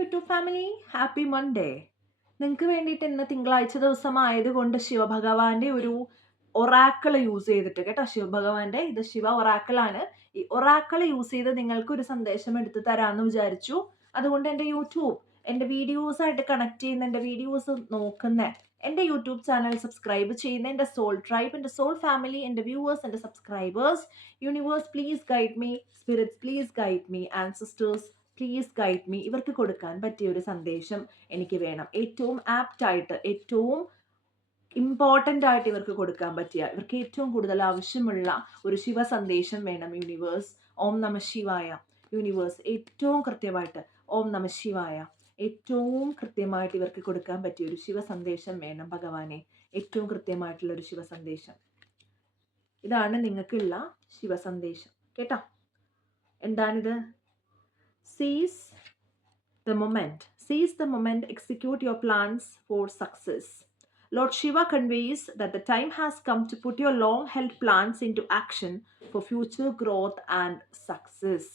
YouTube family, happy Monday. നിങ്ങൾക്ക് വേണ്ടിയിട്ട് ഇന്ന് തിങ്കളാഴ്ച ദിവസമായതുകൊണ്ട് ശിവഭഗവാന്റെ ഒരു ഒറാക്കിൾ യൂസ് ചെയ്തിട്ട് കേട്ടോ, ശിവഭഗവാന്റെ ഇത് ശിവ ഒറാക്കിളാണ്. ഈ ഒറാക്കിൾ യൂസ് ചെയ്ത് നിങ്ങൾക്ക് ഒരു സന്ദേശം എടുത്തു തരാമെന്ന് വിചാരിച്ചു. അതുകൊണ്ട് എൻ്റെ വീഡിയോസ് ആയിട്ട് കണക്ട് ചെയ്യുന്ന, എൻ്റെ വീഡിയോസ് നോക്കുന്ന, എൻ്റെ യൂട്യൂബ് ചാനൽ സബ്സ്ക്രൈബ് ചെയ്യുന്ന എൻ്റെ സോൾ ട്രൈബ്, എൻ്റെ സോൾ ഫാമിലി, എൻ്റെ വ്യൂവേഴ്സ്, എൻ്റെ subscribers, universe please guide me, spirits please guide me, ancestors please guide me. ഇവർക്ക് കൊടുക്കാൻ പറ്റിയ ഒരു സന്ദേശം എനിക്ക് വേണം. ഏറ്റവും ആപ്റ്റ് ആയിട്ട്, ഏറ്റവും ഇമ്പോർട്ടൻ്റ് ആയിട്ട് ഇവർക്ക് കൊടുക്കാൻ പറ്റിയ, ഇവർക്ക് ഏറ്റവും കൂടുതൽ ആവശ്യമുള്ള ഒരു ശിവ സന്ദേശം വേണം യൂണിവേഴ്സ്. ഓം നമ ശിവായ. യൂണിവേഴ്സ് ഏറ്റവും കൃത്യമായിട്ട് ഓം നമ ശിവായ, ഏറ്റവും കൃത്യമായിട്ട് ഇവർക്ക് കൊടുക്കാൻ പറ്റിയ ഒരു ശിവ സന്ദേശം വേണം ഭഗവാനെ. ഏറ്റവും കൃത്യമായിട്ടുള്ള ഒരു ശിവ സന്ദേശം. ഇതാണ് നിങ്ങൾക്കുള്ള ശിവ സന്ദേശം കേട്ടോ. എന്താണിത്? Seize the moment, execute your plans for success. Lord Shiva conveys that the time has come to put your long-held plans into action for future growth and success.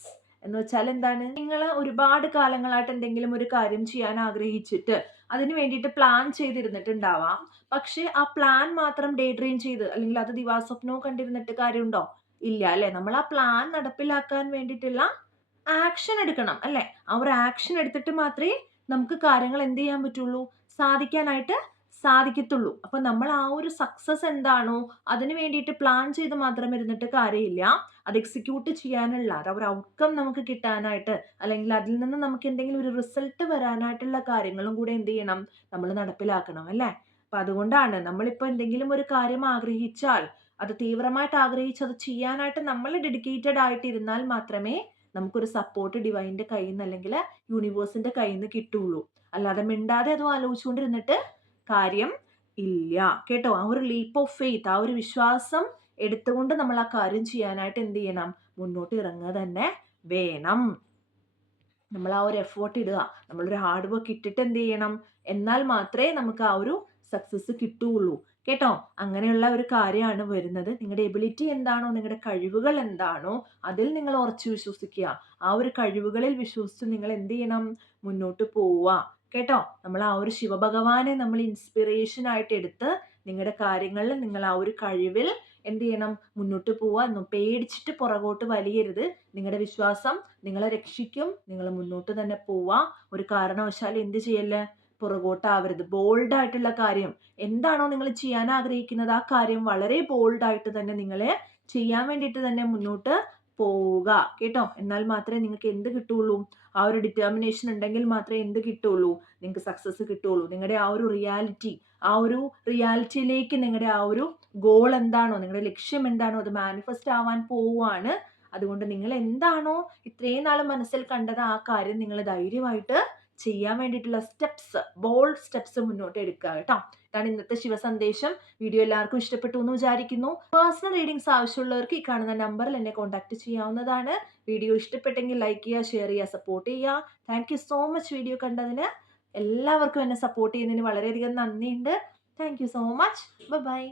എന്ന് വെച്ചാൽ എന്താണ്? നിങ്ങൾ ഒരുപാട് കാലങ്ങളായിട്ട് എന്തെങ്കിലും ഒരു കാര്യം ചെയ്യാൻ ആഗ്രഹിച്ചിട്ട് അതിന് വേണ്ടിയിട്ട് പ്ലാൻ ചെയ്തിരുന്നിട്ടുണ്ടാവാം. പക്ഷെ ആ പ്ലാൻ മാത്രം ഡേ ഡ്രീം ചെയ്ത്, അല്ലെങ്കിൽ അത് ദിവാസ്വപ്നവും കണ്ടിരുന്നിട്ട് കാര്യമുണ്ടോ? ഇല്ല അല്ലെ? നമ്മൾ ആ പ്ലാൻ നടപ്പിലാക്കാൻ വേണ്ടിയിട്ടുള്ള ആക്ഷൻ എടുക്കണം അല്ലെ? ആ ഒരു ആക്ഷൻ എടുത്തിട്ട് മാത്രമേ നമുക്ക് കാര്യങ്ങൾ എന്ത് ചെയ്യാൻ പറ്റുള്ളൂ, സാധിക്കാനായിട്ട് സാധിക്കത്തുള്ളൂ. അപ്പൊ നമ്മൾ ആ ഒരു സക്സസ് എന്താണോ അതിന് വേണ്ടിയിട്ട് പ്ലാൻ ചെയ്ത് മാത്രം ഇരുന്നിട്ട് കാര്യമില്ല. അത് എക്സിക്യൂട്ട് ചെയ്യാനുള്ള ആ ഒരു ഔട്ട്കം നമുക്ക് കിട്ടാനായിട്ട്, അല്ലെങ്കിൽ അതിൽ നിന്ന് നമുക്ക് എന്തെങ്കിലും ഒരു റിസൾട്ട് വരാനായിട്ടുള്ള കാര്യങ്ങളും കൂടെ എന്ത് ചെയ്യണം, നമ്മൾ നടപ്പിലാക്കണം അല്ലെ? അപ്പൊ അതുകൊണ്ടാണ് നമ്മളിപ്പോ എന്തെങ്കിലും ഒരു കാര്യം ആഗ്രഹിച്ചാൽ, അത് തീവ്രമായിട്ട് ആഗ്രഹിച്ച് അത് ചെയ്യാനായിട്ട് നമ്മൾ ഡെഡിക്കേറ്റഡ് ആയിട്ടിരുന്നാൽ മാത്രമേ നമുക്കൊരു സപ്പോർട്ട് ഡിവൈൻ്റെ കയ്യിൽ നിന്ന്, അല്ലെങ്കിൽ യൂണിവേഴ്സിന്റെ കയ്യിൽ നിന്ന് കിട്ടുള്ളൂ. അല്ലാതെ മിണ്ടാതെ അതും ആലോചിച്ചുകൊണ്ടിരുന്നിട്ട് കാര്യം ഇല്ല കേട്ടോ. ആ ഒരു ലീപ്പ് ഓഫ് ഫെയ്ത്ത്, ആ ഒരു വിശ്വാസം എടുത്തുകൊണ്ട് നമ്മൾ ആ കാര്യം ചെയ്യാനായിട്ട് എന്ത് ചെയ്യണം, മുന്നോട്ട് ഇറങ്ങുക തന്നെ വേണം. നമ്മൾ ആ ഒരു എഫേർട്ട് ഇടുക, നമ്മളൊരു ഹാർഡ് വർക്ക് ഇട്ടിട്ട് എന്ത് ചെയ്യണം, എന്നാൽ മാത്രമേ നമുക്ക് ആ ഒരു സക്സസ് കിട്ടുകയുള്ളൂ കേട്ടോ. അങ്ങനെയുള്ള ഒരു കാര്യമാണ് വരുന്നത്. നിങ്ങളുടെ എബിലിറ്റി എന്താണോ, നിങ്ങളുടെ കഴിവുകൾ എന്താണോ, അതിൽ നിങ്ങൾ ഉറച്ചു വിശ്വസിക്കുക. ആ ഒരു കഴിവുകളിൽ വിശ്വസിച്ച് നിങ്ങൾ എന്ത് ചെയ്യണം, മുന്നോട്ട് പോവുക കേട്ടോ. നമ്മൾ ആ ഒരു ശിവഭഗവാനെ നമ്മൾ ഇൻസ്പിറേഷൻ ആയിട്ട് എടുത്ത് നിങ്ങളുടെ കാര്യങ്ങളിൽ നിങ്ങൾ ആ ഒരു കഴിവിൽ എന്ത് ചെയ്യണം, മുന്നോട്ട് പോവുക. പേടിച്ചിട്ട് പുറകോട്ട് വലിയരുത്. നിങ്ങളുടെ വിശ്വാസം നിങ്ങളെ രക്ഷിക്കും. നിങ്ങൾ മുന്നോട്ട് തന്നെ പോവുക. ഒരു കാരണവശാലും എന്ത് ചെയ്യല്ലേ, പുറകോട്ടാവരുത്. ബോൾഡായിട്ടുള്ള കാര്യം എന്താണോ നിങ്ങൾ ചെയ്യാൻ ആഗ്രഹിക്കുന്നത്, ആ കാര്യം വളരെ ബോൾഡായിട്ട് തന്നെ നിങ്ങളെ ചെയ്യാൻ വേണ്ടിയിട്ട് തന്നെ മുന്നോട്ട് പോവുക കേട്ടോ. എന്നാൽ മാത്രമേ നിങ്ങൾക്ക് എന്ത് കിട്ടുള്ളൂ, ആ ഒരു ഡിറ്റർമിനേഷൻ ഉണ്ടെങ്കിൽ മാത്രമേ എന്ത് കിട്ടുള്ളൂ, നിങ്ങൾക്ക് സക്സസ് കിട്ടുള്ളൂ. നിങ്ങളുടെ ആ ഒരു റിയാലിറ്റിയിലേക്ക് നിങ്ങളുടെ ആ ഒരു ഗോൾ എന്താണോ, നിങ്ങളുടെ ലക്ഷ്യം എന്താണോ, അത് മാനിഫെസ്റ്റ് ആവാൻ പോവുകയാണ്. അതുകൊണ്ട് നിങ്ങൾ എന്താണോ ഇത്രയും നാൾ മനസ്സിൽ കണ്ടത്, ആ കാര്യം നിങ്ങൾ ധൈര്യമായിട്ട് ചെയ്യാൻ വേണ്ടിയിട്ടുള്ള ബോൾഡ് സ്റ്റെപ്സ് മുന്നോട്ട് എടുക്കുക കേട്ടോ. ഇതാണ് ഇന്നത്തെ ശിവസന്ദേശം. വീഡിയോ എല്ലാവർക്കും ഇഷ്ടപ്പെട്ടു എന്ന് വിചാരിക്കുന്നു. പേഴ്സണൽ റീഡിങ്സ് ആവശ്യമുള്ളവർക്ക് ഈ കാണുന്ന നമ്പറിൽ എന്നെ കോൺടാക്ട് ചെയ്യാവുന്നതാണ്. വീഡിയോ ഇഷ്ടപ്പെട്ടെങ്കിൽ ലൈക്ക് ചെയ്യുക, ഷെയർ ചെയ്യുക, സപ്പോർട്ട് ചെയ്യുക. Thank you so much video കണ്ടതിന്. എല്ലാവർക്കും എന്നെ സപ്പോർട്ട് ചെയ്യുന്നതിന് വളരെയധികം നന്ദിയുണ്ട്. Thank you so much. By.